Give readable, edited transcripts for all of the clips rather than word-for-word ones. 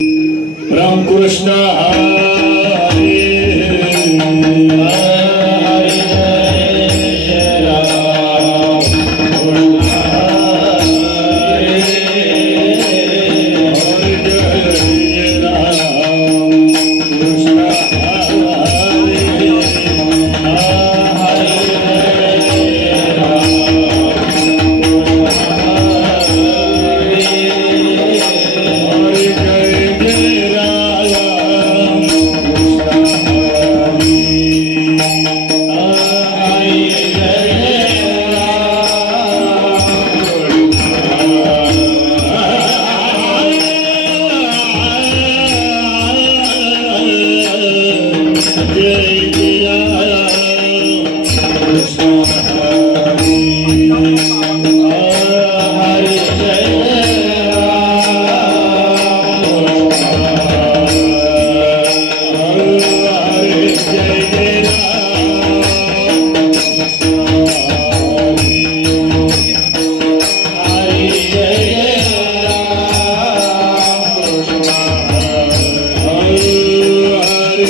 रामकृष्ण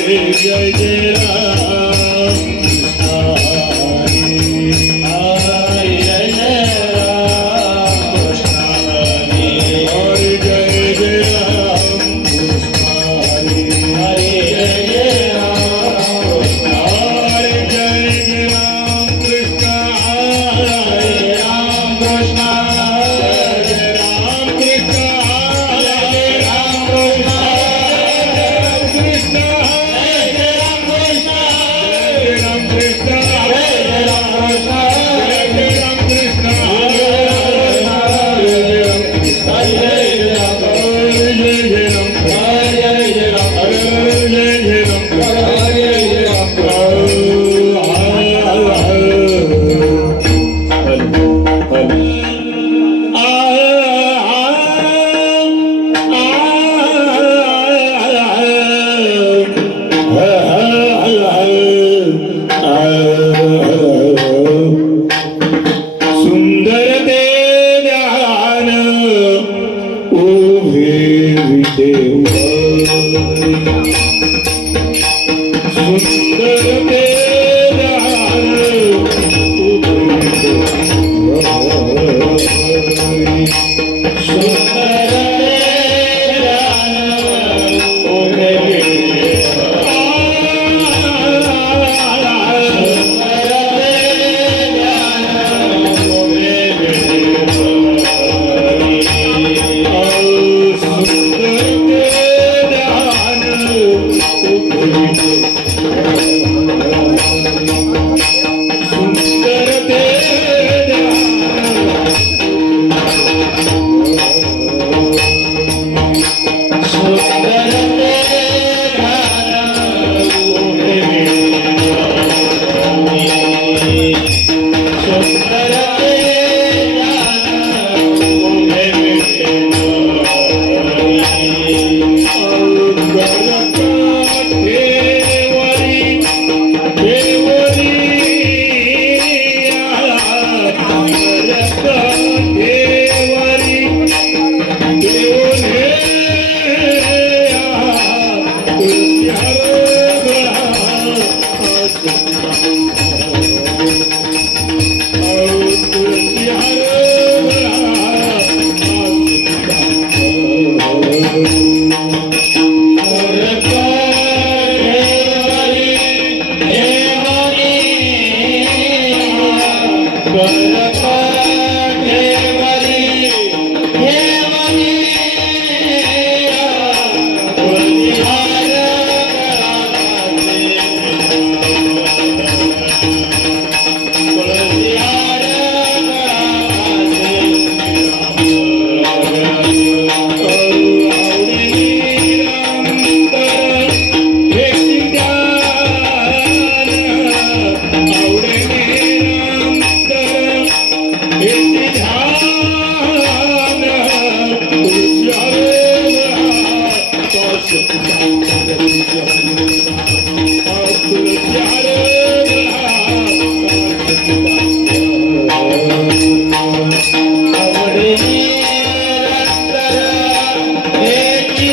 हरी जय जय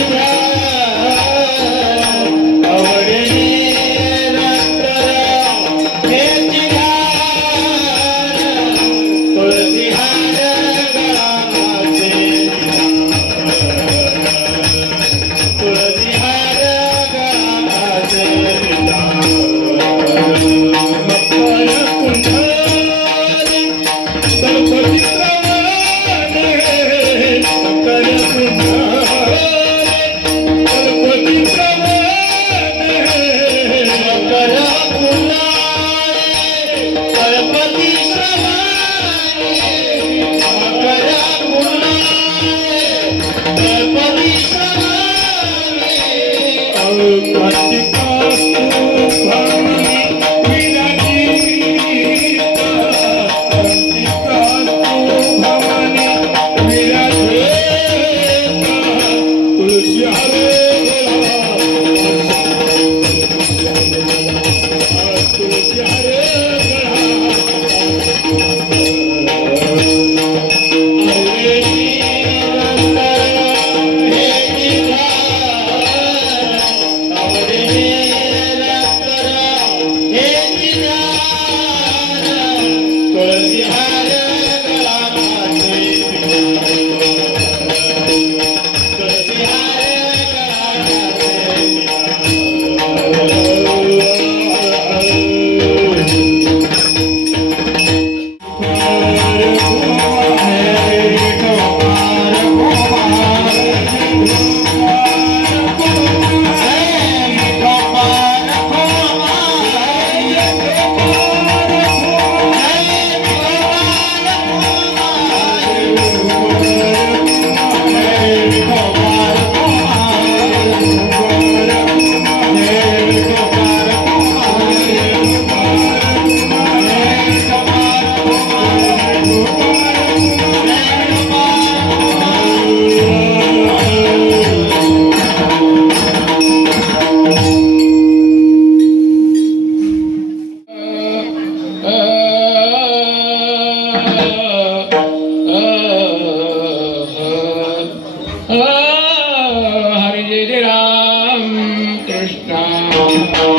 Hare Hari जय जय राम कृष्ण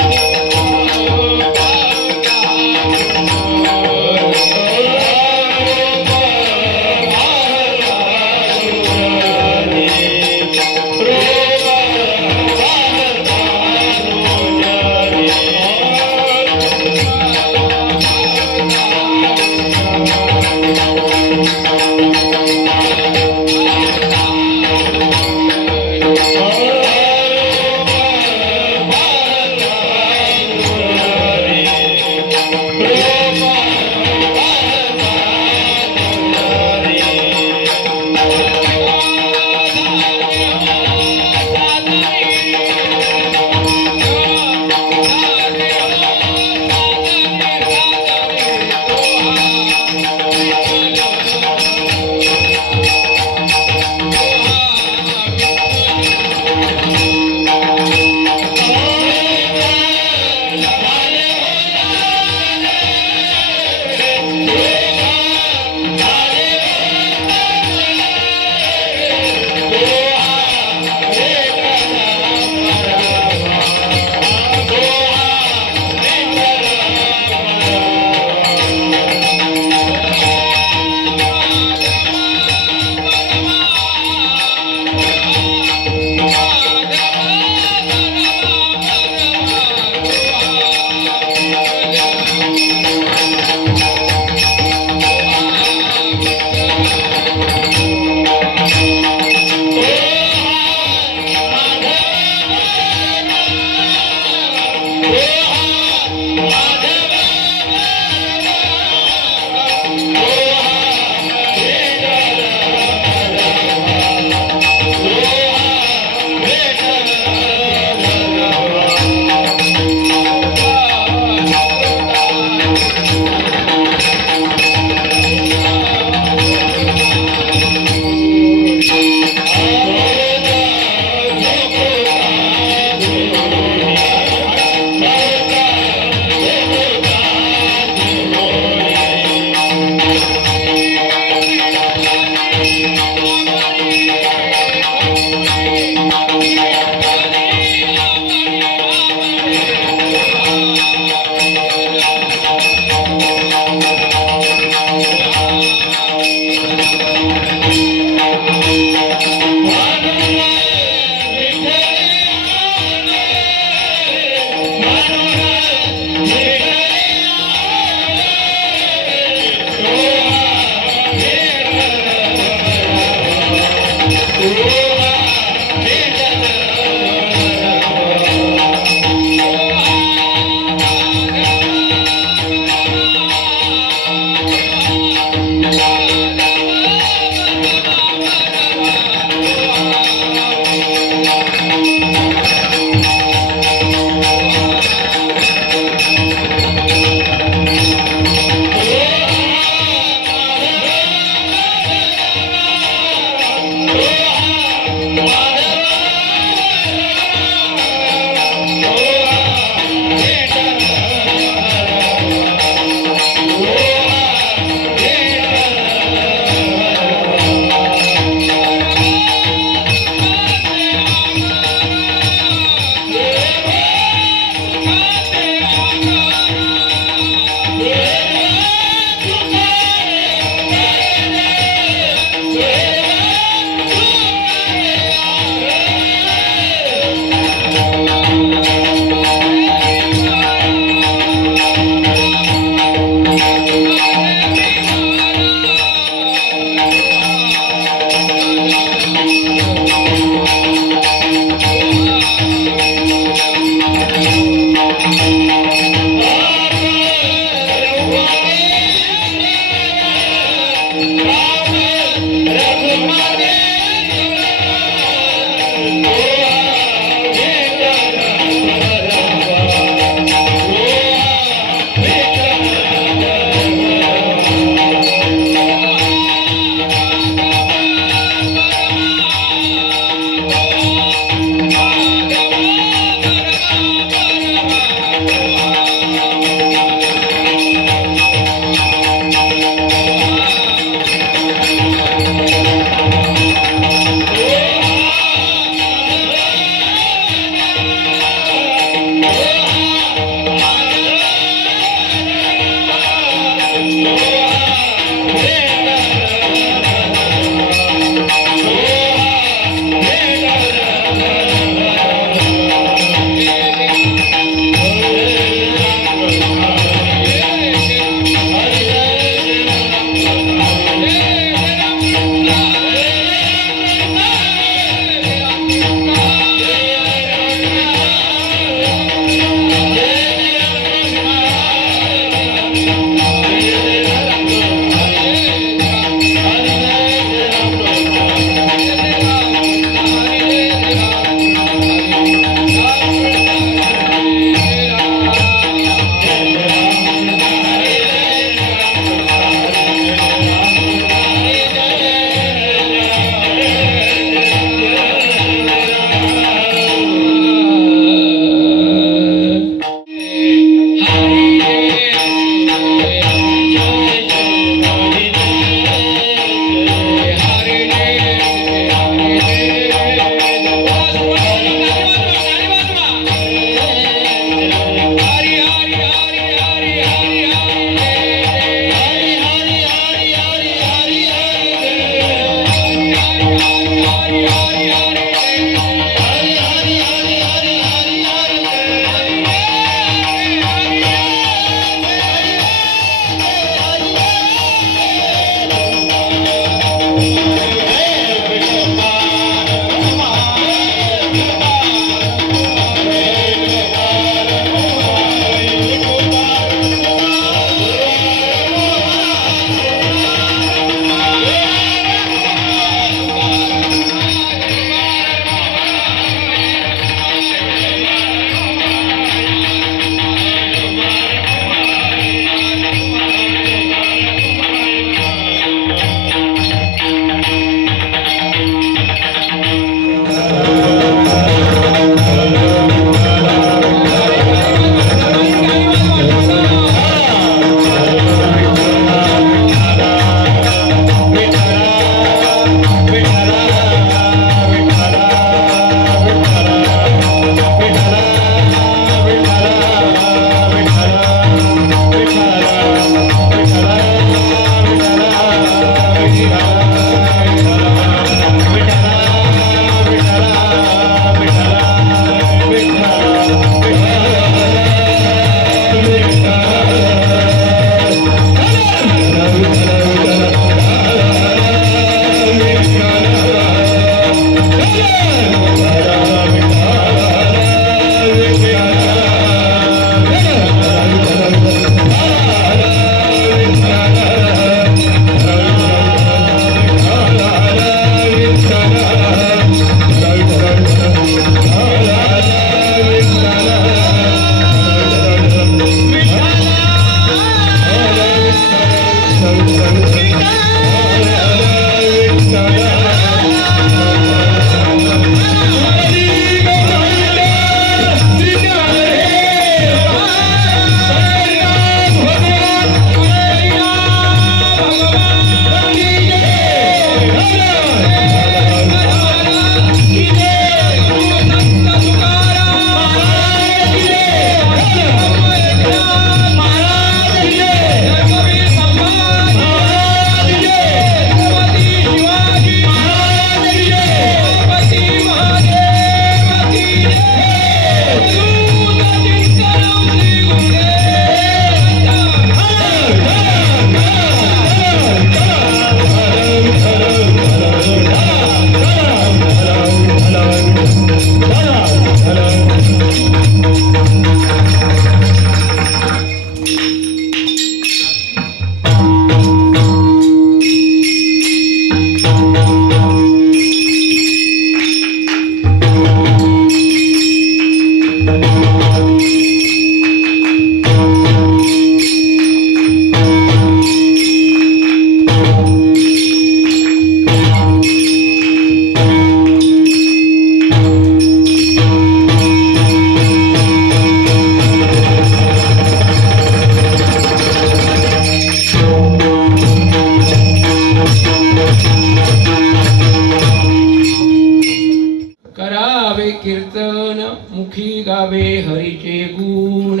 कीर्तन मुखी गावे हरीचे गुण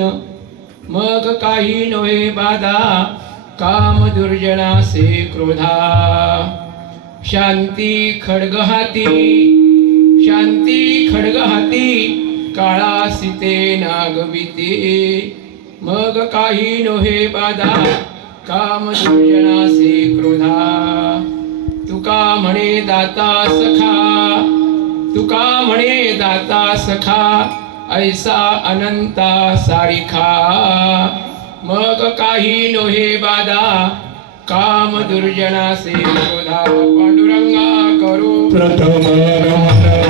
मग काही नव्हे बाधा काम दुर्जनासे क्रोधा शांती खड्ग हाती काळा सीते नागविते मग काही नव्हे बाधा काम दुर्जनासे क्रोधा तुका म्हणे दाता सखा ऐसा अनंता सारिखा मग काही नोहे बाधा काम दुर्जनासे क्रोधा पांडुरंगा करो प्रथम पांडुरंगा करो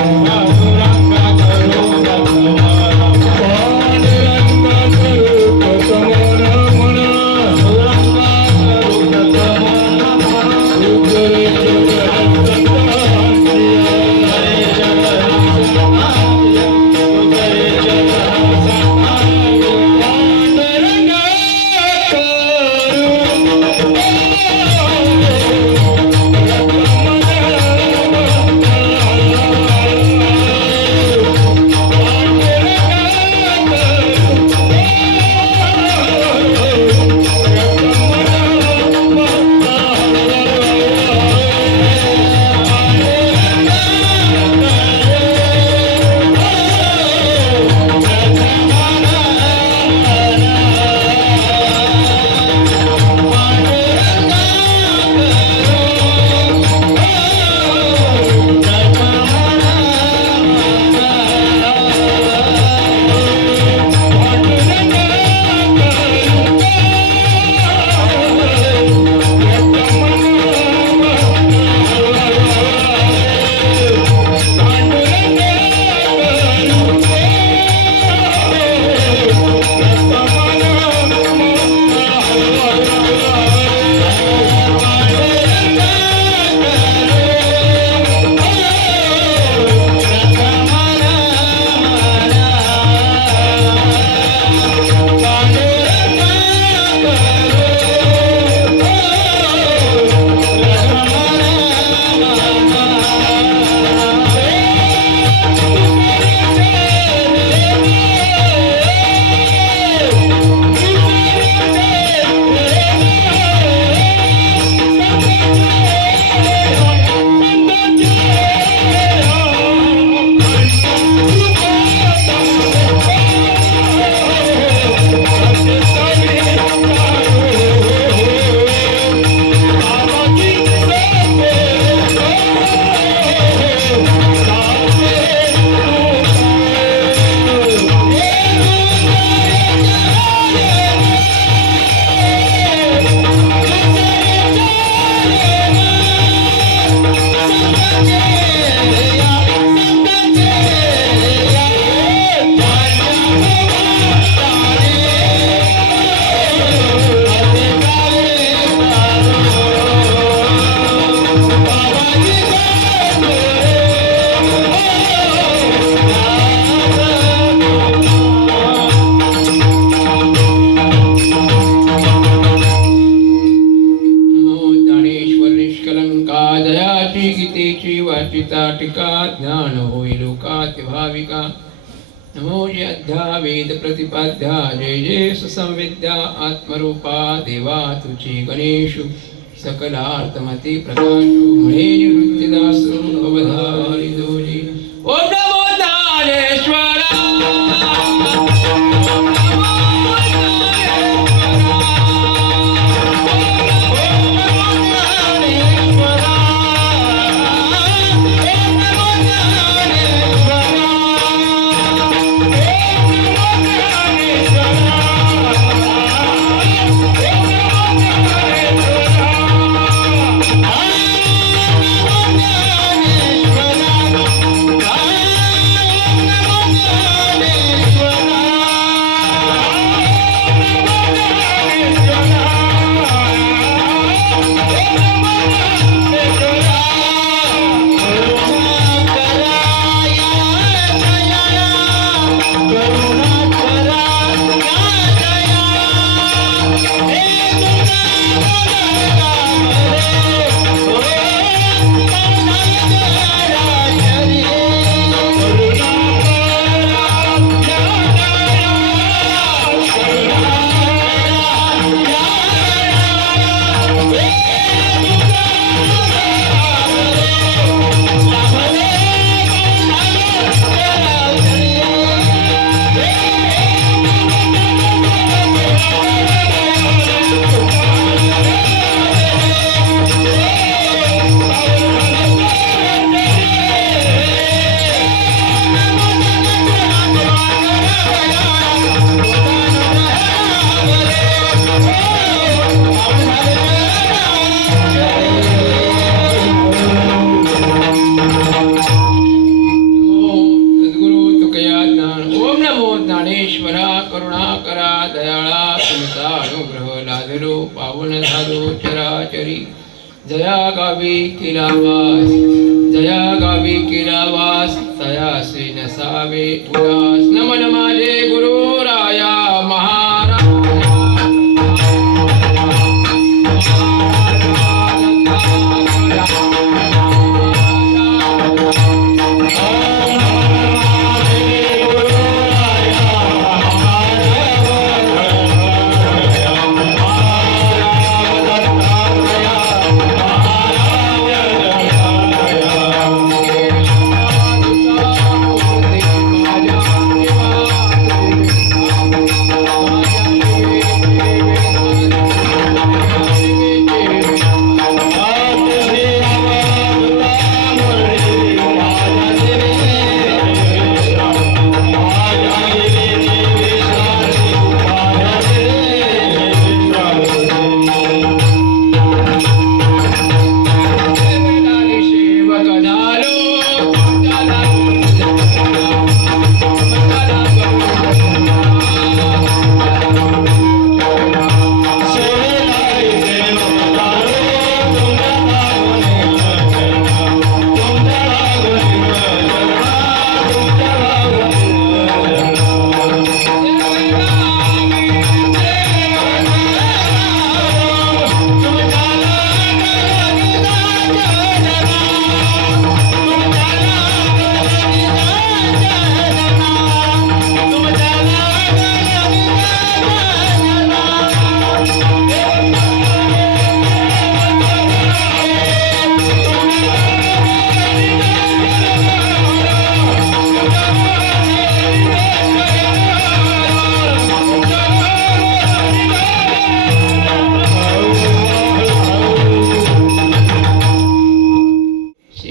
वाचिता टीका ज्ञान होई लोकात भाविका नमो जय अध्या वेद प्रतिपाद्या जय जय सुसंविद्या आत्मरूपा देवा तुझी गणेशु सकलार्थमती प्रकाशु म्हणे निवृत्तिदासु अवधारी दोजी ओम नमो ज्ञानेश्वरा जया गावी केला वास, जया गावी केला वास, तयासे नसावे उदास. नमन माझे गुरु राया महाराज.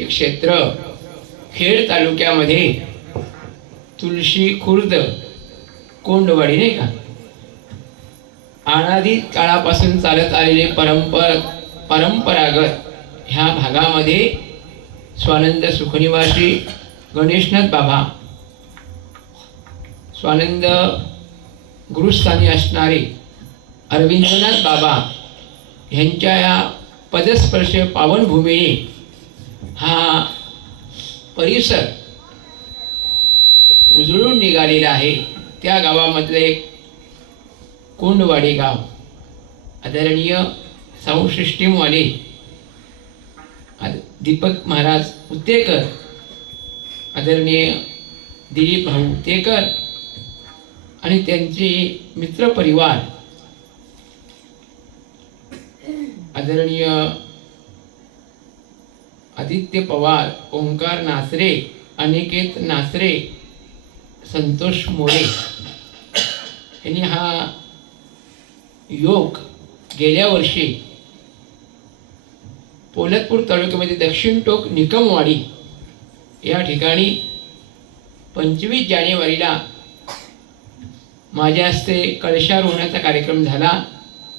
क्षेत्र खेड तालुक्यामध्ये तुळशी खुर्द कोंडवाडी नाही का, अनादी काळापासून चालत आलेले परंपरागत ह्या भागामध्ये स्वानंद सुखनिवासी गणेशनाथ बाबा, स्वानंद गुरुस्थानी असणारे अरविंदनाथ बाबा ह्यांच्या या पदस्पर्श पावनभूमीने हा परिसर उजळून निघालेला आहे. त्या गावामधले एक कोंडवाडी गाव, आदरणीय साऊंड सिस्टीमवाले दीपक महाराज उत्तेकर, आदरणीय दिलीप भाऊ उत्तेकर आणि त्यांचे मित्रपरिवार, आदरणीय आदित्य पवार, ओंकार नासरे, अनिकेत नासरे, संतोष मोरे यांनी हा योग गेल्या वर्षी पोलतपूर तालुक्यामध्ये दक्षिण टोक निकमवाडी या ठिकाणी 25 जानेवारीला माझ्या हस्ते कलशारोहणाचा कार्यक्रम झाला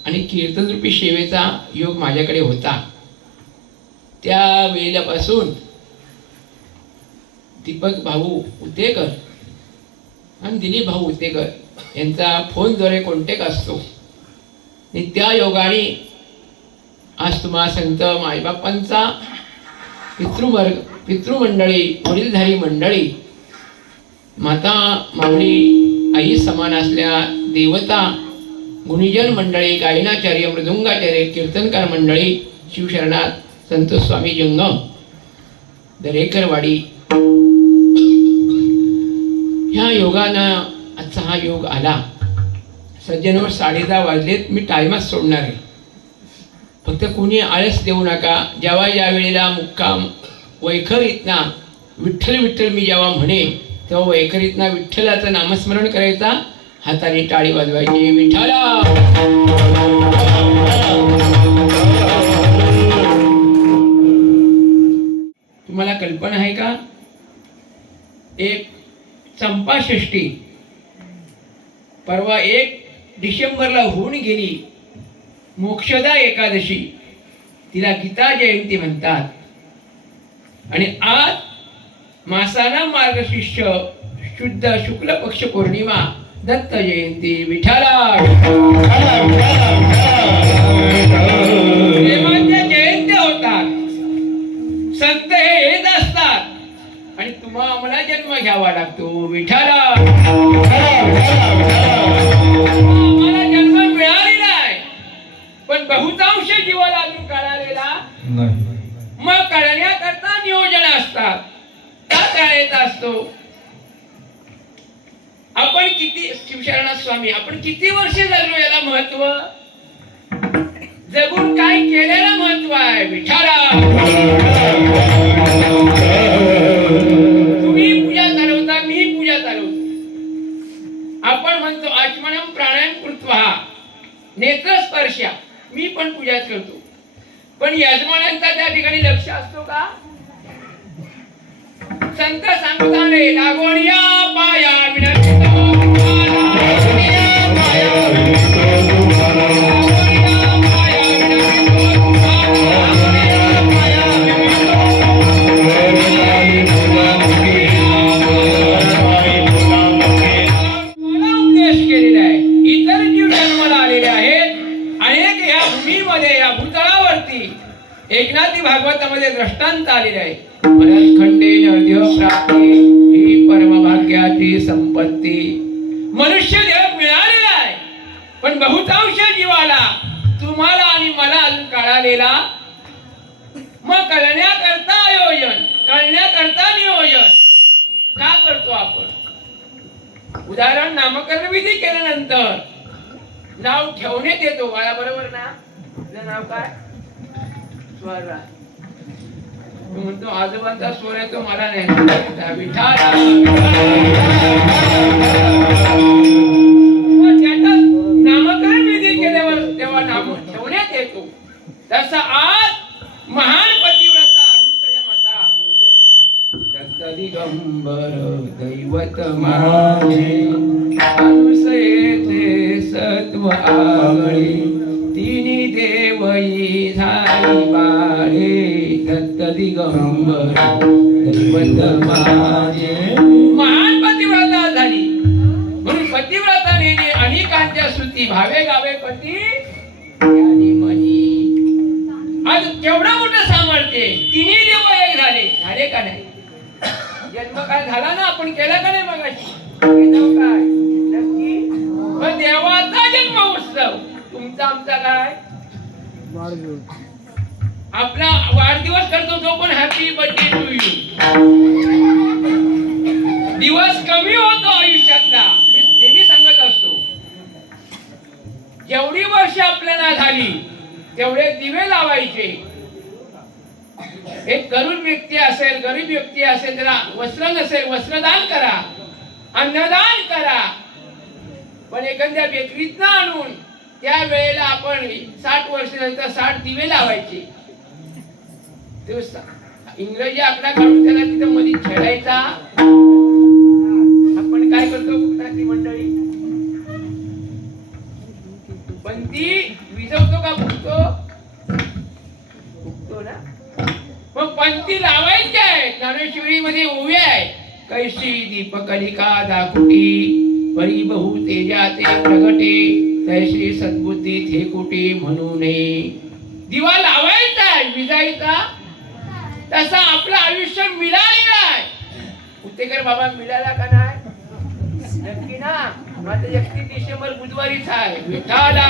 आणि कीर्तनरूपी सेवेचा योग माझ्याकडे होता. त्या वेळेपासून दीपक भाऊ उत्तेकर आणि दिलीप भाऊ उत्तेकर यांचा फोनद्वारे कॉन्टॅक्ट असतो आणि त्या योगाने आज तुम्हा संत मायबापांचा पितृमंडळी, वडीलधारी मंडळी, माता माऊली आई समान असल्या देवता, गुणीजन मंडळी, गायनाचार्य, मृदुंगाचार्य, कीर्तनकार मंडळी, शिवशरणात संतोष स्वामी जंगम दरेकरवाडी ह्या योगानं आजचा हा योग आला. सज्जनवर 10:30 वाजलेत, मी टायमात सोडणार आहे. फक्त कुणी आळस देऊ नका. जेव्हा या वेळेला मुक्काम वैखरीतना विठ्ठल विठ्ठल मी जेव्हा म्हणे तेव्हा वैखरीतना विठ्ठलाचं नामस्मरण करायचा, हाताने टाळी वाजवायची. विठ्ठला तुम्हाला कल्पना आहे का, एक चंपाषष्ठी परवा 1 डिसेंबरला होऊन गेली, मोक्षदा एकादशी, तिला गीता जयंती म्हणतात. आणि आज मासाना मार्गशीर्ष शुद्ध शुक्ल पक्ष पौर्णिमा दत्त जयंती. विठ्ठला देवांच्या जयंत्या होत मला जन्म घ्यावा लागतो विठाला. मला जन्म मिळालेला आहे पण बहुतांश जीवाला अजून कळालेला मग कळण्याकरता नियोजन असतात. का कळायचा असतो? आपण किती शिवशरणा स्वामी आपण किती वर्ष जगलो याला महत्व, जगून काय केलेलं महत्व आहे विठाला. तुम्ही पूजा चालवता मी पूजा चालवतो. आपण म्हणतो आचमनम प्राणायाम कृत्वा नेत्रस्पर्शा मी पण पूजाच करतो पण यजमानांचा त्या ठिकाणी लक्ष असतो का? संत सांगतात लागोनिया पाया विनंतो तुम्हाला, लागोनिया पाया विनंतो तुम्हाला, लागोनिया पाया विनंतो तुम्हाला, लागोनिया पाया विनंतो मला उपदेश केलेला आहे. इतर जीव जन्माला आलेले आहेत अनेक या भूमीमध्ये या भूतळावरती एकनाथी भागवतामध्ये दृष्टांत आलेले आहे. खंडे नरदेह प्राप्ती ही परमभाग्याची संपत्ती. मनुष्य देह मिळालेला आहे पण बहुतांश जीवाला तुम्हाला आणि मला अजून कळालेला मग कळण्याकरता आयोजन कळण्याकरता नियोजन का करतो आपण? उदाहरण नामकरण विधी केल्यानंतर नाव ठेवण्यात येतो. बाळा बरोबर ना? आपलं नाव काय? स्वरा. तो म्हणतो आजोबांचा स्वर आहे तो मला नाही विठाला. त्याचा नामकरण विधी केल्यावर तेव्हा नाम ठेवण्यात येतो. तसा आज महान पतिव्रता अनुसया माता दिगंबर दैवत माझे अनुसयेचे सत्व आगळे तिनी देवई झाली बाळे दत्त दिगंबर दैवत माझे. महान पतिव्रता झाली म्हणून पतिव्रताने अनेकांच्या स्तुती भावे गावे पती यानी मनी. आज केवढं मोठं सामर्थ्य तिन्ही देव एक झाले का नाही? जन्म काय झाला ना आपण केला का नाही मगाशी? काय नक्की मग देवाचा जन्म उत्सव तुमचा आमचा काय आपला वाढदिवस करतो तो पण हॅपी बर्थडे टू यू. दिवस कमी होतो आयुष्यातला. मी नेहमी सांगत असतो जेवढी वर्ष आपल्याला झाली तेवढे दिवे लावायचे. एक गरीब व्यक्ती असेल त्याला वस्त्र नसेल वस्त्रदान करा, अन्नदान करा. पण एखाद्या बेकरीत आणून त्या वेळेला आपण 60 वर्षानंतर 60 दिवे लावायचे. इंग्रजी आकडा काढून त्याला तिथं मध्ये छेडायचा. आपण काय करतो ती मंडळी पण ती विजवतो का फुकतो? फुकतो ना. मग पंक्ती लावायच्या आहेत. ज्ञानेश्वरी मध्ये ओवी आहे कैशी दीपकलिका दाकुटी परी बहु तेजाते प्रगटे तैशी सद्बुद्धी थे कुटी म्हणू नये. दिवा लावायचा आहे विजायचा. तसा आपलं आयुष्य मिळालेलं आहे. उत्तेकर बाबा मिळाला का नाही? नक्की ना. माझं 31 डिसेंबर बुधवारीच आहे. विठाला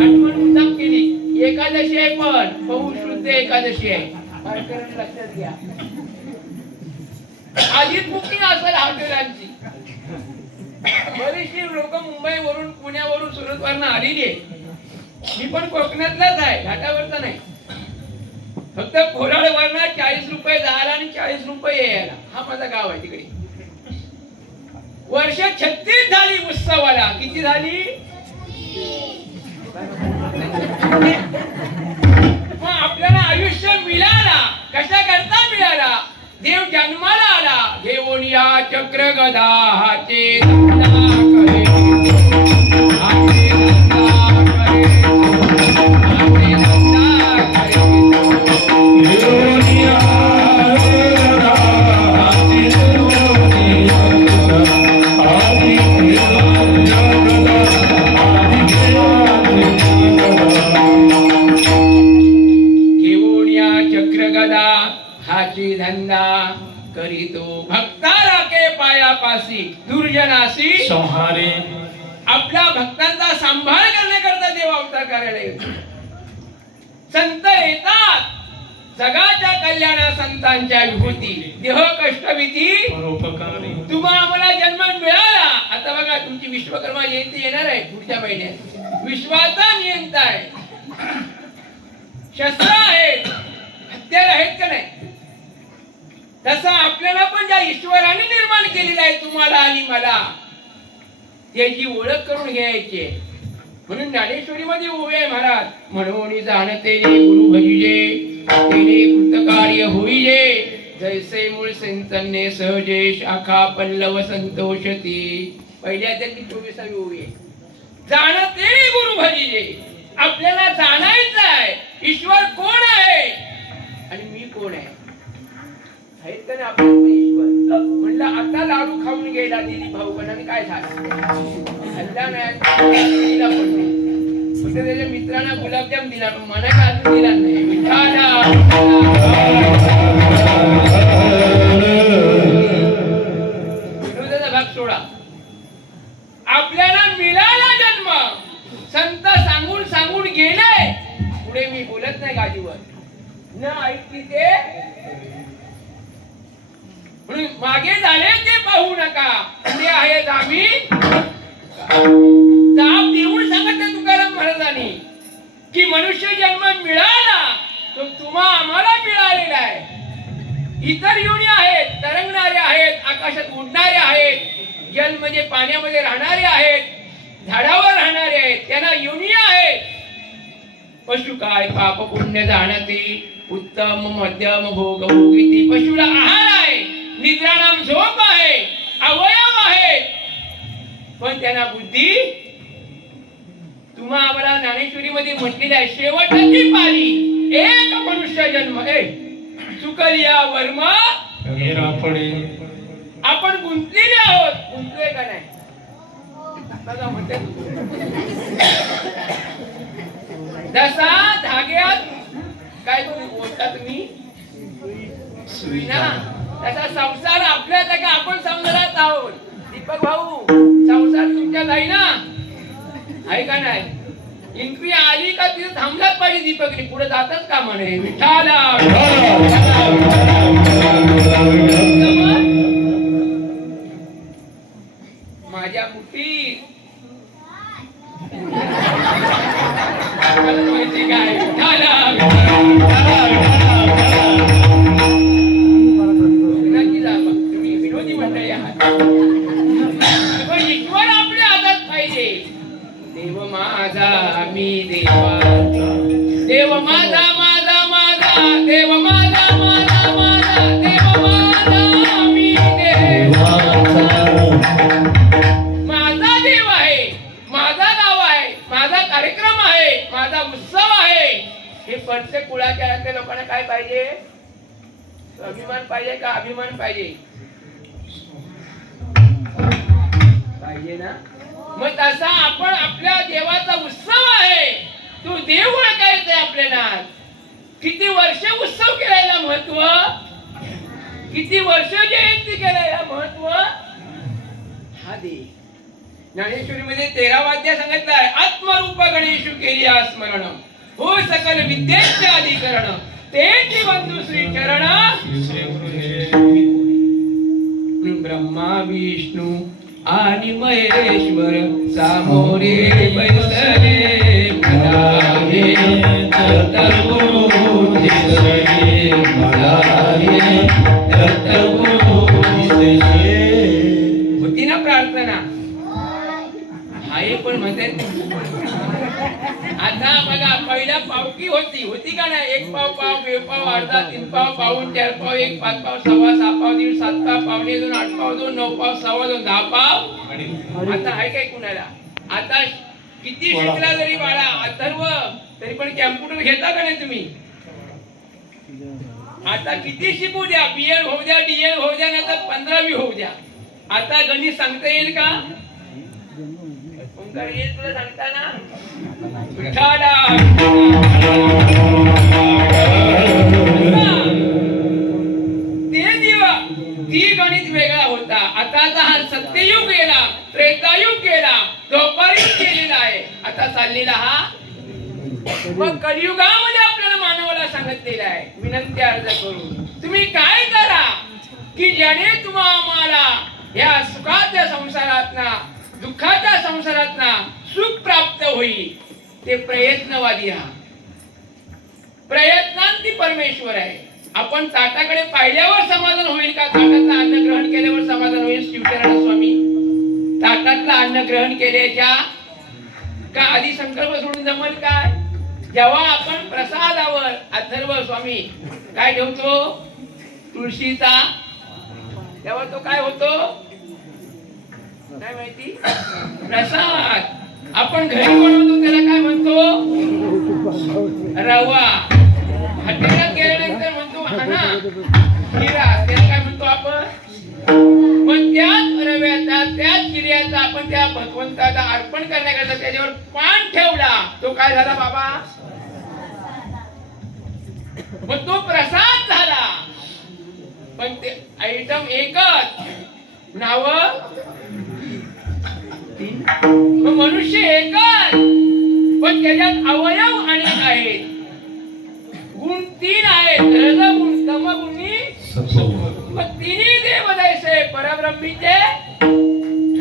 आठवण मुद्दाम केली. एकादशी आहे पण बहुश्रुद्ध एकादशी आहे. लक्षात घ्या. आधीच बुकिंग असेल हॉटेलांची. बरीचशी लोक मुंबईवरून पुण्यावरून सुरतवरून आलेली आहे. मी पण कोकणातलाच आहे घाटावरचा नाही. फक्त कोराडवरनं 40 रुपये जायला आणि 40 रुपये यायला. हा माझा गाव आहे तिकडे. वर्ष 36 झाली उत्सवाला. किती झाली? मग आपल्याला आयुष्य मिळाला कशा करता मिळाला? देव जन्माला आला. देवोनिया चक्र गदा हाचे धंदा करे, हाचे धंदा करे, हाचे धंदा करे. देवोनिया गदा हाचे खाची धंदा करीतो भक्ता राखे पायापासी दुर्जनासी संहारे आपल्या भक्तांचा सांभाळ करण्याकरता देव अवतार करायला येतो. संत येतात जगाच्या कल्याणा संतांच्या विभूती देह कष्टभीती परोपकारी तुम्हा आम्हाला जन्म मिळाला. आता बघा तुमची विश्वकर्मा जयंती येणार आहे पुढच्या महिन्यात. विश्वाचा नियंता आहे, शस्त्र आहेत, हत्यार आहेत का नाही? तसं आपल्याला पण ज्या ईश्वराने निर्माण केलेलं आहे तुम्हाला आणि मला त्याची ओळख करून घ्यायची आहे. म्हणून ज्ञानेश्वरी मध्ये उभे आहे महाराज. म्हणून जाणते गुरु भजिजे तेने कृतकार्य होईजे जैसे मूळ संतन्ने सहजे शाखा पल्लव संतोषती. पहिल्या त्याची 24वी ओवी आहे. जाणते गुरु भजिजे आपल्याला जाणायचं आहे ईश्वर कोण आहे आणि मी कोण आहे. आहेत का नाही आपल्याला ईश्वर? म्हणलं आता लाडू खाऊन गेला दिली भाऊ पण काय झालं हल्ला नाही दिला पण नाही. फक्त त्याच्या मित्रांना गुलाबजाम दिला पण मला काय अजून दिला नाही. विठाला विनोदाचा भाग सोडा. आपल्याला मिळाला जन्म संत सांगून सांगून गेले. पुढे मी बोलत नाही गादीवर न ऐकली ते म्हणून मागे झाले ते पाहू नका पुढे आहेत आम्ही. जाब देऊन सांगितलं तुकाराम महाराजांनी की मनुष्य जन्म मिळाला तो तुम्हा आम्हाला मिळालेला आहे. इतर योनी आहेत, तरंगणारे आहेत, आकाशात उडणारे आहेत, जल म्हणजे पाण्यामध्ये राहणारे आहेत, झाडावर राहणारे आहेत, त्यांना योनी आहेत. पशु काय पाप पुण्य जाणते उत्तम मध्यम भोग भोगिती. पशुला आहार आहे, निद्राणाम झोप आहे, अवयव आहेत, पण त्यांना बुद्धी तुम्हा आम्हाला ज्ञानेश्वरी मध्ये म्हटलेलं आहे शेवटची पाली एक मनुष्य जन्म आहे चुकलिया वर्म हेरापडे. आपण गुंतलेले आहोत. गुंतलोय का नाही बघा म्हणते. जसा धाग्यात काय बोलता तुम्ही सुई ना तसा संसार आपल्यात आहे का आपण संसारात आहोत. दीपक भाऊ संसार तुमच्या जाई ना आहे का नाही? एंट्री आली का तिथे थांबलाच पाहिजे. दीपकने पुढे जातच का म्हणे विठाला माझ्या मुठीत माहिती काय तुम्ही विनोदी मंडळी आहात पण ईश्वर आपल्या हातात पाहिजे. देव माझा मी देवा देव माझा माझा माझा देव माझा माझा माझा देव माझा मी देवा. माझा देव आहे, माझा गाव आहे, माझा कार्यक्रम आहे, माझा उत्सव आहे. हे प्रत्येक कुळाच्या लोकांना काय पाहिजे? अभिमान पाहिजे का अभिमान पाहिजे? पाहिजे ना. मग तसा आपण आपल्या देवाचा उत्सव आहे. तो देव ओळखायचा आहे आपल्याला. किती वर्ष उत्सव केलायला महत्व, किती वर्ष जयंती केलायला महत्व हा दे. ज्ञानेश्वरी मध्ये 13 अध्याय सांगितलं आहे आत्मरूप गणेशु केली स्मरण हो सकल विद्येचे अधिकरण तेची बंधू श्री चरण. ब्रह्मा विष्णू आणि महेश्वर सामोरे बैसले मनाले कर्तव्य दिसले मनाले कर्तव्य दिसले. होती ना प्रार्थना हाय पण म्हणतात. आता बघा पहिला पावकी होती का नाही? 1 पाव पाव 2 पाव अर्धा 3 पाव पाऊण 4 पाव 1 5 पाव 6 6 पाव 1.5 7 पाव पावणे 2 8 पाव 2 9 पाव 2 10 पाव. आता आहे काय कुणाला? आता किती शिकला जरी बाळा अथर्व तरी पण कॅम्प्युटर घेता का नाही तुम्ही? आता किती शिकू द्या, बीएड होऊ द्या, डीएड होऊ द्या, नाही तर 15वी होऊ द्या. आता गणित सांगता येईल का? ओंकार येईल तुला सांगता ना? कलियुगामध्ये आपल्याला मानवाला सांगितलेलं आहे विनंती अर्ज करून तुम्ही काय करा की ज्याने तुम्हाला या सुखाच्या संसारातना दुःखाच्या संसारातना सुख प्राप्त होईल ते प्रयत्नवादी राहा. प्रयत्नांती परमेश्वर आहे. आपण ताटाकडे पाहिल्यावर समाधान होईल का? ताटातलं अन्न ग्रहण केल्यावर समाधान होईल? शिवशरण स्वामी ताटातलं अन्न ग्रहण केल्याच्या का आधी संकल्प सोडून जमल काय? जेव्हा आपण प्रसादावर अथर्व स्वामी काय ठेवतो तुळशीचा, तेव्हा तो काय होतो काय माहिती? प्रसाद. आपण घरी बनवतो त्याला काय म्हणतो? रवा. हॉटेलात गेल्यानंतर म्हणतो हाना शिरा, त्याला काय म्हणतो आपण? मग त्याच रव्याचा त्याच शिऱ्याचा आपण त्या भगवंताला अर्पण करण्याकरता त्याच्यावर पान ठेवला, तो काय झाला बाबा? मग तो प्रसाद झाला. पण ते आयटम एकच, नाव मग मनुष्य एकच, पण त्याच्यात अवयव अनेक आहेत. गुण तीन आहेत, रजगुण तमगुणी मग तिन्ही देव जैसे परब्रह्मीचे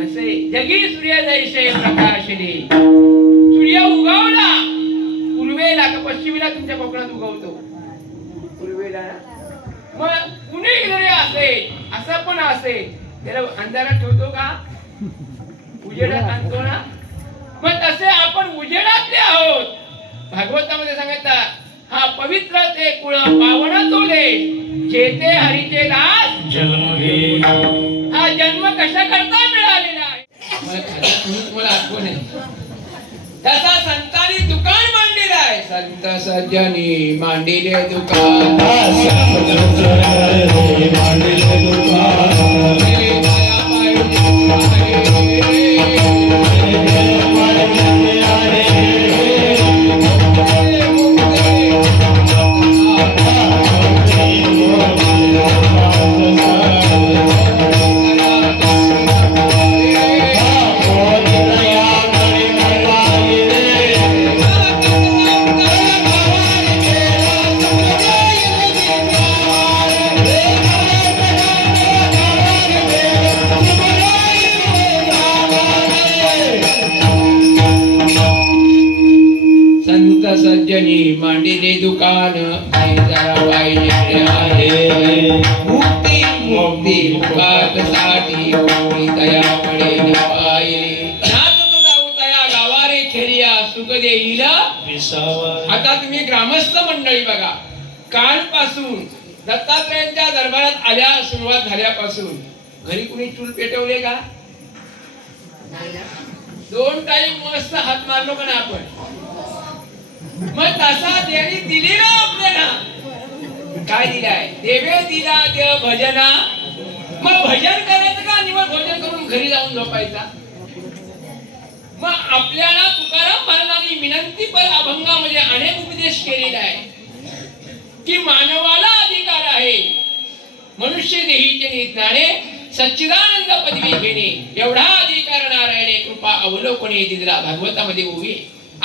असे जगी सूर्य जैसे प्रकाशले. सूर्य उगवला पूर्वेला का पश्चिमेला? तुमच्या कोकणात उगवतो पूर्वेला. मग कुणी जरी असेल असं पण असेल त्याला अंधारात ठेवतो का? उजेडात आणतो ना. मग तसे आपण उजेडातले आहोत. भागवतामध्ये सांगतात हा पवित्र ते कुळ पावन तो देश जेते हरीचे दास जन्म घे. हा जन्म कशा करता मिळालेला आहे? मला आठवण आहे तसा संतांनी दुकान मांडलेलं आहे. संत सज्जनी मांडिले दुकान, मांडिले दुकान, सज्जनी मांडिले दुकान जरा पाहिजे आहे. मुक्ती मुक्ती मुक्तासाठी मुक्ती तया पडे पाये. नाचत जाऊ तया गावारे खेरिया सुख देईल विसावा. आता तुम्ही ग्रामस्थ मंडळी बघा, कालपासून दत्तात्रयांच्या दरबारात आल्या सुरुवात झाल्यापासून घरी कुणी चूल पेटवले का? 2 टाइम मस्त हात मारलो का ना आपण? मग तसा देवी दिलेला आपल्याला काय दिलाय? देवे दिला देव भजना. मग भजन करायचं का निवड भजन करून घरी जाऊन झोपायचा? मग आपल्याला तुकाराम महाराजांनी विनंती पर अभंगामध्ये अनेक उपदेश केलेला आहे की मानवाला अधिकार आहे मनुष्य देहीचे निधनाने सच्चिदानंद पदवी घेणे. एवढा अधिकार नारायणे कृपा अवलोकने दिला भागवतामध्ये उभी.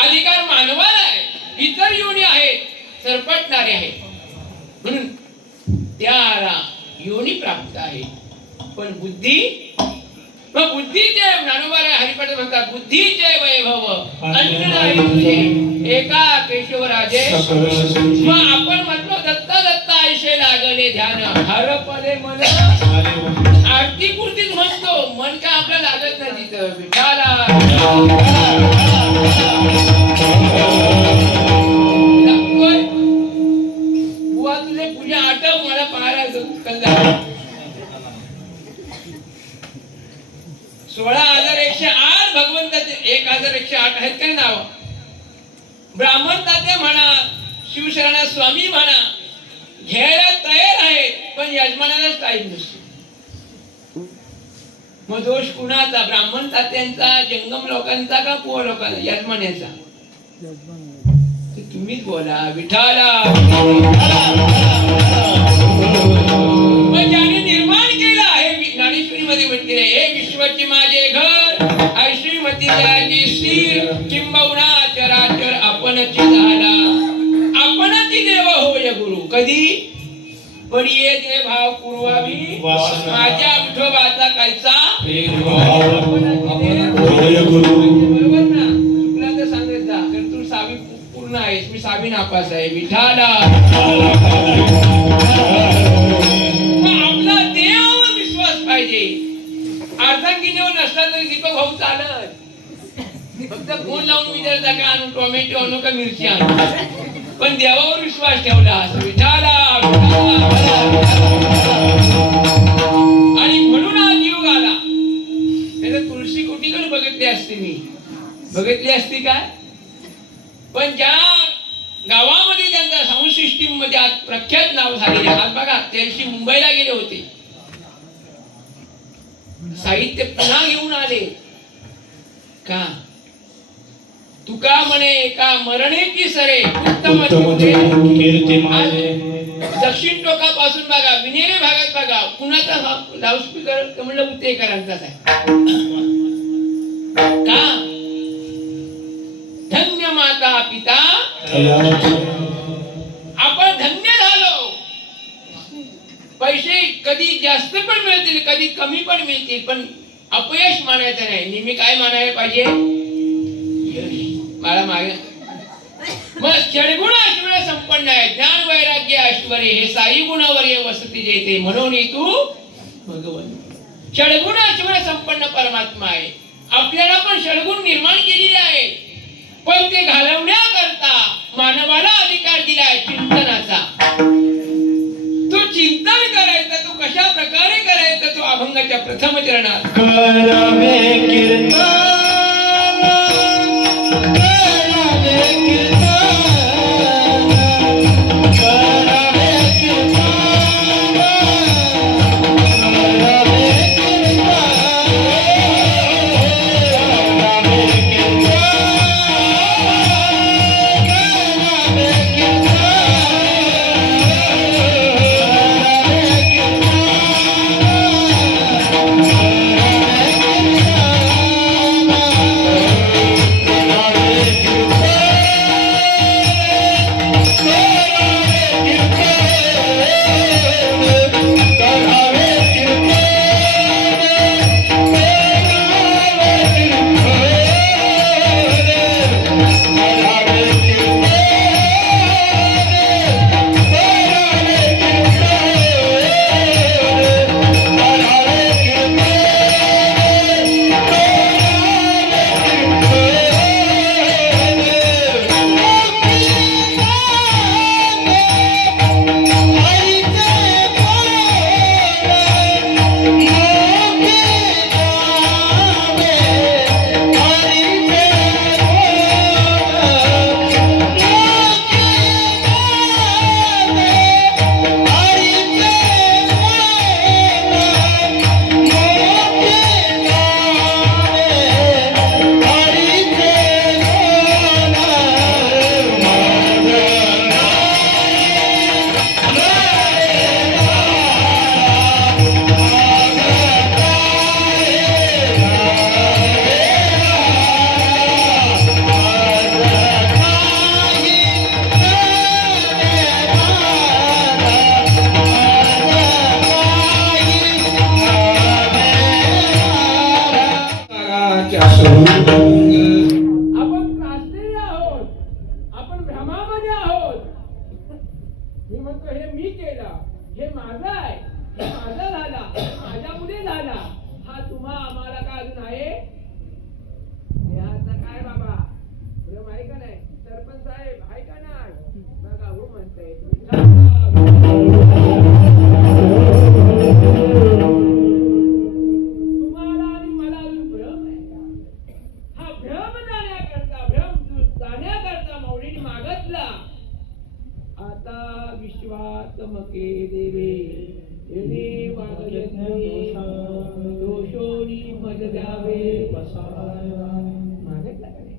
अधिकार मानवाला आहे. इतर योनी आहेत सरपटणारे आहेत म्हणून त्याला योनी प्राप्त आहे. पण बुद्धी, मग बुद्धीचे ज्ञानोबाला हरिपाठ म्हणतात बुद्धीचे वैभव अन्न नाही तुझे एका केशवराजे. मग आपण म्हटलो दत्ता दत्ता ऐशे लागले ध्यान हरपले मन. आरती पुरतीच म्हणतो, मन काय आपल्याला लागत नाही तिथं. विठाला बुवा तुझे पूजा आठव मला पाहायला 16,108 भगवंताचे 1,108 आहेत काय नाव. ब्राह्मण तात्या म्हणा शिवशरणा स्वामी म्हणा घ्यायला तयार आहेत पण यजमानालाच टाईम नसतो. मग दोष कुणाचा? ब्राह्मण तात्यांचा, जंगम लोकांचा का पोह लोकांचा? यजमानाचा. तुम्हीच बोला विठाला. ज्याने निर्माण केलं आहे ज्ञानेश्वरी मध्ये म्हटले हे विश्वची माझे घर ऐश्वरीमती त्याची स्थिर किंबहुना चराचर आपणच झाला. केली पडिये ते भाव पुरवावी वासना. माझ्या विठोबाचा कायचा होय गुरु. बरोबर ना चुकला तर सांगत जा कारण तू सावी पूर्ण आहेस मी सावी नापास आहे विठाला मग आपला देवावर विश्वास पाहिजे अर्धांगिनीवर नसला तरी दीपक भाऊ चालत फक्त फोन लावून विचारता का आणू टोमॅटो आणू का मिरची आणू पण देवावर विश्वास ठेवला विठाला आणि म्हणून आज योग आला नाही तर तुळशी कुठीकडे बघितली असती मी बघितली असती का पण ज्या गावामध्ये त्यांचा साऊंड सिस्टीम मध्ये आज प्रख्यात नाव झालेले आज बघा त्या दिवशी मुंबईला गेले होते साहित्य पुन्हा घेऊन आले का तुका म्हणे का मरणे की सरे उत्तम कीर्ती माझे दक्षिण टोकापासून बघा विनेरे भागात बघा कुणाचा लाऊडस्पीकर म्हणलं उतेकरांचाच आहे का धन्य माता पिता आपण धन्य झालो पैसे कधी जास्त पण मिळतील कधी कमी पण मिळतील पण अपयश मानायचं नाही नेहमी काय मानायला पाहिजे मला मागे मग षडगुण ऐश्वर्य संपन्न आहे ज्ञान वैराग्य ऐश्वर्य हे साई गुणावर्य वसती जेते म्हणून तू भगवन षडगुण ऐश्वर्य संपन्न परमात्मा आहे आपल्याला पण षडगुण निर्माण केलेले आहे पण ते घालवण्याकरता मानवाला अधिकार दिलाय चिंतनाचा तो चिंतन करायचा तो कशा प्रकारे करायचा तो अभंगाच्या प्रथम चरणात करावे कीर्तन आपण त्रासलेले आहोत आपण भ्रमामध्ये आहोत मी म्हणतो हे मी केलं हे माझं आहे हे माझा झाला माझ्या मुले झाला हा तुम्हा आम्हाला का अजून आहे हे आता काय बाबा भ्रम आहे का नाही सरपंच साहेब आहे का नाही बघा हो म्हणताय तुम्हाला आणि मला अजून भ्रम आहे हा भ्रम जाण्याकरता माऊलीने मागितला आता विश्वात्मके देवे येणे वागयज्ञे दोषोनी मज द्यावे मागितला का नाही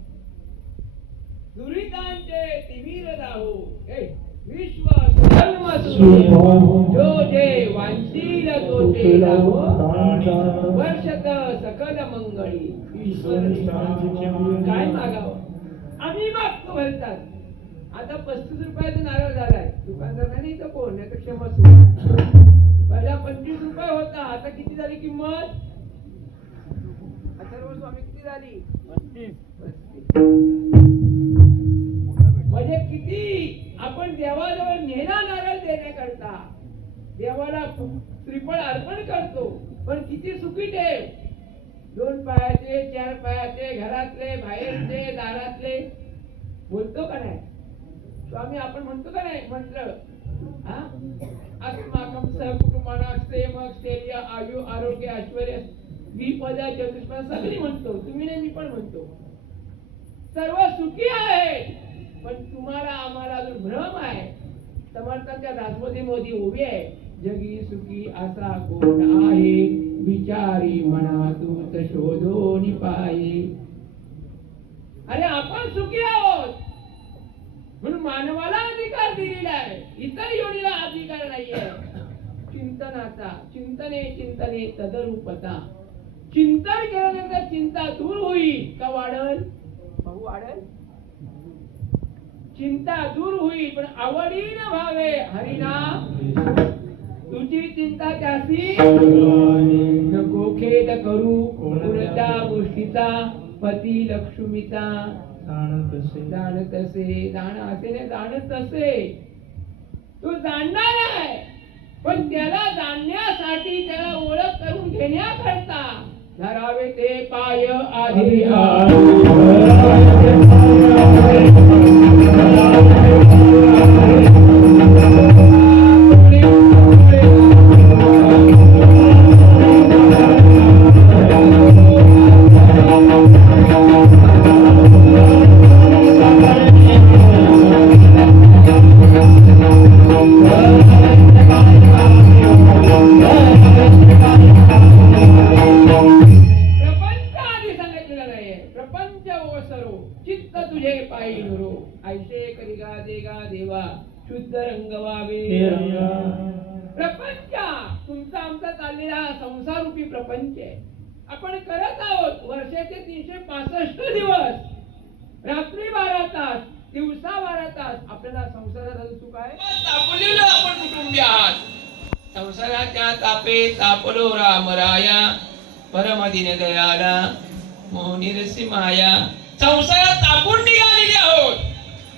दुरितांचे तिमिर दाहो विश्व धर्म जो जे वांछील तो ते लावो वर्षत सकल मंगळी ईश्वर काय मागावं आम्ही मागतो म्हणतात आता 35 रुपयाचा नारळ झालाय. दुकानदार नाही तर कोण नाही तर क्षमस्व. पहिला 25 रुपये होता, आता किती झाली किंमत? अथर्व स्वामी किती झाली? 35. म्हणजे किती आपण देवाजवळ नेला नारळ देण्याकरता देवाला श्रीफळ अर्पण करतो, पण किती सुखी ठेव. 2 पायाचे 4 पायाचे, घरातले बाहेरचे दारातले. बोलतो का नाही स्वामी? आपण म्हणतो का नाही मंत्र? अस्माकं सहकुटुंबाना क्षेम स्थैर्य आयु आरोग्य ऐश्वर्य द्विपद चतुष्पद सगळी म्हणतो. तुम्ही नाही, मी पण म्हणतो. सर्व सुखी आहे, पण तुम्हाला आम्हाला अजून भ्रम आहे. समर्थांच्या दासमध्ये मोदी उभे आहे. जगी सुखी असा कोण आहे, विचारी मना तूच शोधून पाये. अरे आपण सुखी आहोत म्हणून मानवाला अधिकार दिलेला आहे, इतर योनीला अधिकार नाहीये. चिंतनाचा चिंतने चिंतने तदरूपता. चिंतन केल्यानंतर चिंता दूर होईल का वाढल? भाऊ वाढल. चिंता दूर होईल, पण आवडीने व्हावे हरिनाम. तुझी चिंता त्यासी नको खेद करू कोणत्या गोष्टीचा. पती लक्ष्मीचा जाणत असे जाण असे नाही जाणत असे. तू जाणणार आहे, पण त्याला जाणण्यासाठी त्याला ओळख करून घेण्याकरता धरावे ते पाय आधी. शुद्ध रंग व्हावे. प्रपंच तुमचा आमचा चाललेला संसार रूपी प्रपंच आहे. आपण करत आहोत वर्षाचे 365 दिवस, रात्री 12 तास, दिवसा 12 तास. आपल्याला संसारात सुख आहे. तापलेलो आपण कुटुंबी आहात. संसाराच्या तापे तापलो राम राया, परम दीन दयाला मोहनिरसी माया. संसारात तापून निघालेले आहोत.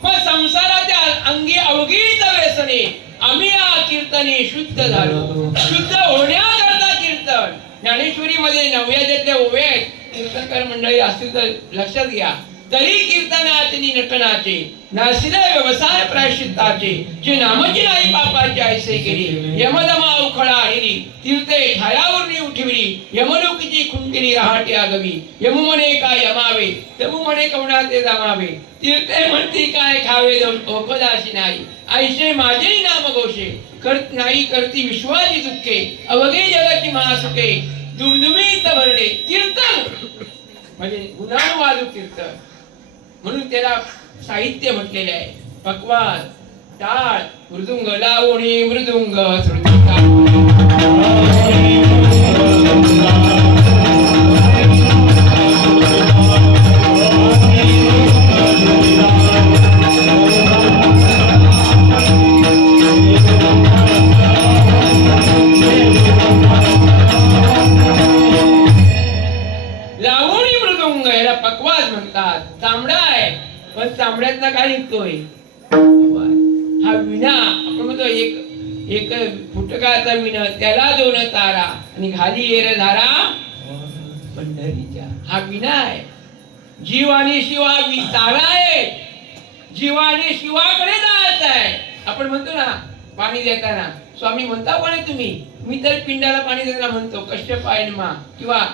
मग संसाराच्या अंगी अवघीच व्यसने. आम्ही या कीर्तने शुद्ध झालो. शुद्ध होण्याकरता कीर्तन. ज्ञानेश्वरी मध्ये 9व्या ओव्या आहेत. कीर्तनकार मंडळी असतील तर लक्षात घ्या. तरी कीर्तनाचे नटनाचे नासिले व्यवसाय प्रायश्चित्ताचे, जे नामची नाही पापाची ऐसे केली. यमदमा उखळा आणली तीर्थे ठायावरणी उठविली. यमलोकीची खुंटिनी रहाटे आगवी. यम म्हणे काय यमावे, तमु म्हणे कवणाचे जमावे. तीर्थे म्हणती काय खावे ओपदाशी नाही. ऐसे माझे नाम घोषे करत नाही करती विश्वाची दुःखे. अवघे जगाची महासुखे दुमदुमीत भरले. कीर्तन म्हणजे गुणानुवादक कीर्तन म्हणून त्याला साहित्य म्हटलेले आहे. पक्वाद टाळ मृदुंग लावणी मृदुंग लावणी मृदुंग याला पक्वाद म्हणतात. तांबडा आहे, पण तांबड्यातला काय निघतोय? हा विणा. आपण म्हणतो एक फुटकाचा विणा, त्याला 2 तारा आणि घाली येर धारा पंढरीच्या. हा विणा आहे. जीव आणि शिवा तारा आहे. जीव आणि शिवाकडे जायचं आहे. आपण म्हणतो ना पाणी देताना, स्वामी म्हणता कोणी तुम्ही? मी तर पिंडाला पाणी देताना म्हणतो कश्यप आहे मा, किंवा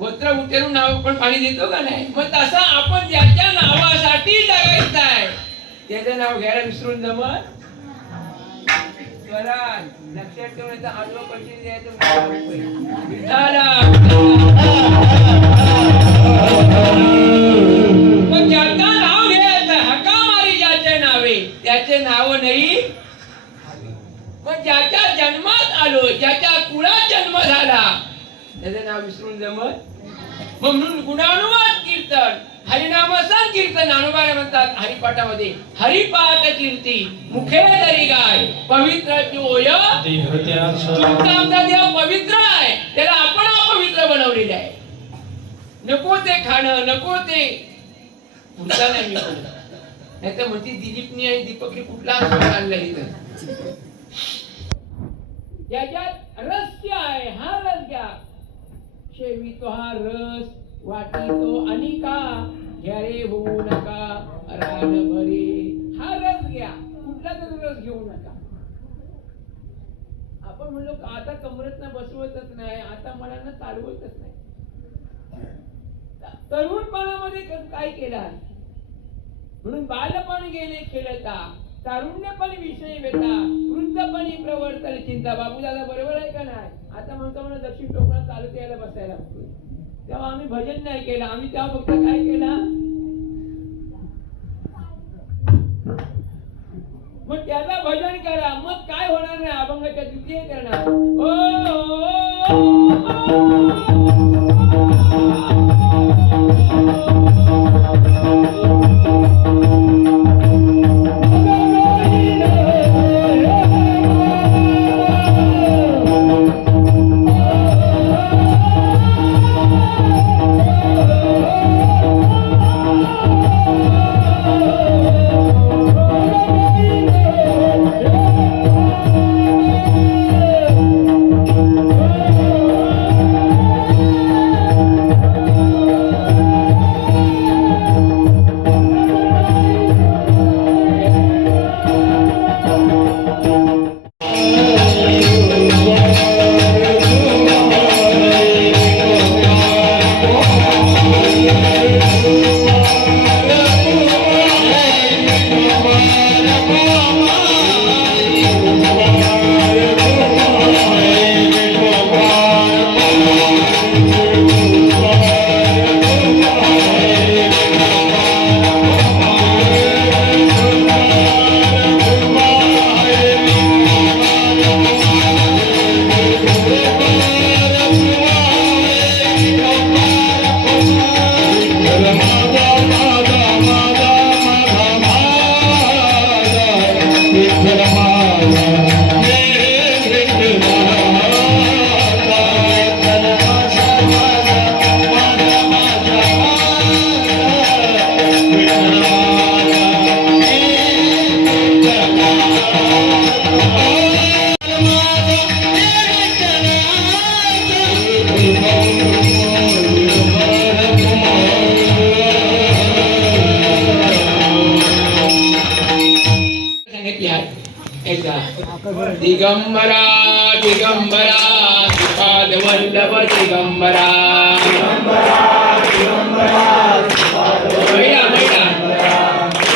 वस्त्र उतरून नाव पण पाणी देतो का नाही? मग तसा आपण ज्याच्या नावासाठी जगायचं आहे त्याचं नाव घ्यायला विसरून जमत. लक्षात ठेवण्याचं आडवं पैसे द्यायचं. पण ज्याचं नाव घ्यायचं, हका मारी ज्याचे नावे त्याचे नाव नाही. पण ज्याच्या जन्मात आलो, ज्याच्या कुळात जन्म झाला त्याचं नाव विसरून जमत. म्हणून गुणानुवाद कीर्तन हरिनाम कीर्तन नानोबाला म्हणतात हरिपाठामध्ये हरिपाठ कीर्ती मुखे दरी गाय पवित्र ओय देह त्याचा तुमचा आमचा देव पवित्र आहे त्याला आपण अपवित्र बनवलेले आहे नको ते खाणं नको ते पुढचा नाही मी बोलत नाही तर म्हणते दिलीपनी आणि दीपकने कुठला सण आणला इथं याच्यात रस आहे हा रस घ्या शेवी तो हा रस वाटी तो अनिका घ्या रे होऊ नका रान भरे हा रस घ्या कुठला तरी रस घेऊ नका आपण म्हणलो आता कमरत बसवतच नाही आता मला ना चालवतच नाही तरुणपणामध्ये काय केला म्हणून बालपण गेले खेळता तारुण्यपण विषय वेता वृद्धपणी प्रवर्तन चिंता बाबू दादा बरोबर आहे का नाही आता म्हणतो मला दक्षिण टोकणात चालत यायला बसायला तेव्हा आम्ही भजन नाही केलं आम्ही तेव्हा फक्त काय केला मग त्याला भजन करा मग काय होणार नाही अभंगाच्या द्वितीय करणार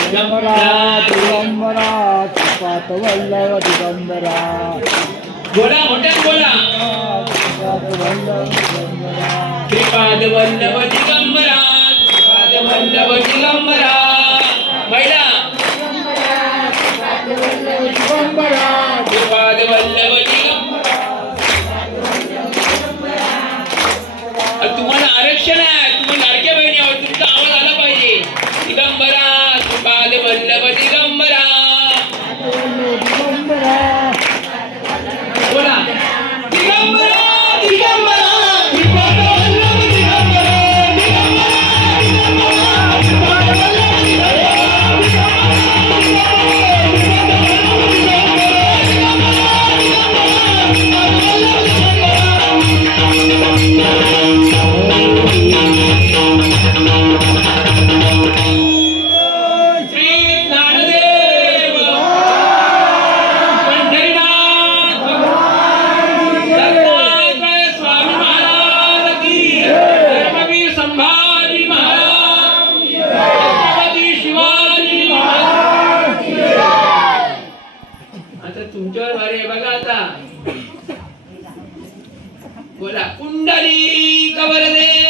दिगंबरा दिगंबरा श्रीपाद वल्लभ दिगंबरा बोला मोठ्यात बोला श्रीपाद वल्लभ दिगंबरा श्रीपाद वल्लभ दिगंबरा महिला श्रीपाद वल्लभ दिगंबरा तुम्हाला आरक्षण आहे तुम्ही लाडक्या बहिणी आहोत तुमचा आवाज आला पाहिजे दिगंबरा श्रीपाद वल्लभ दिगंबरा बोला दिगंबरा दिगंबरा श्रीपाद वल्लभ दिगंबरा तुमच्यावर भारी आहे बघा आता बोला कुंडली कवरदे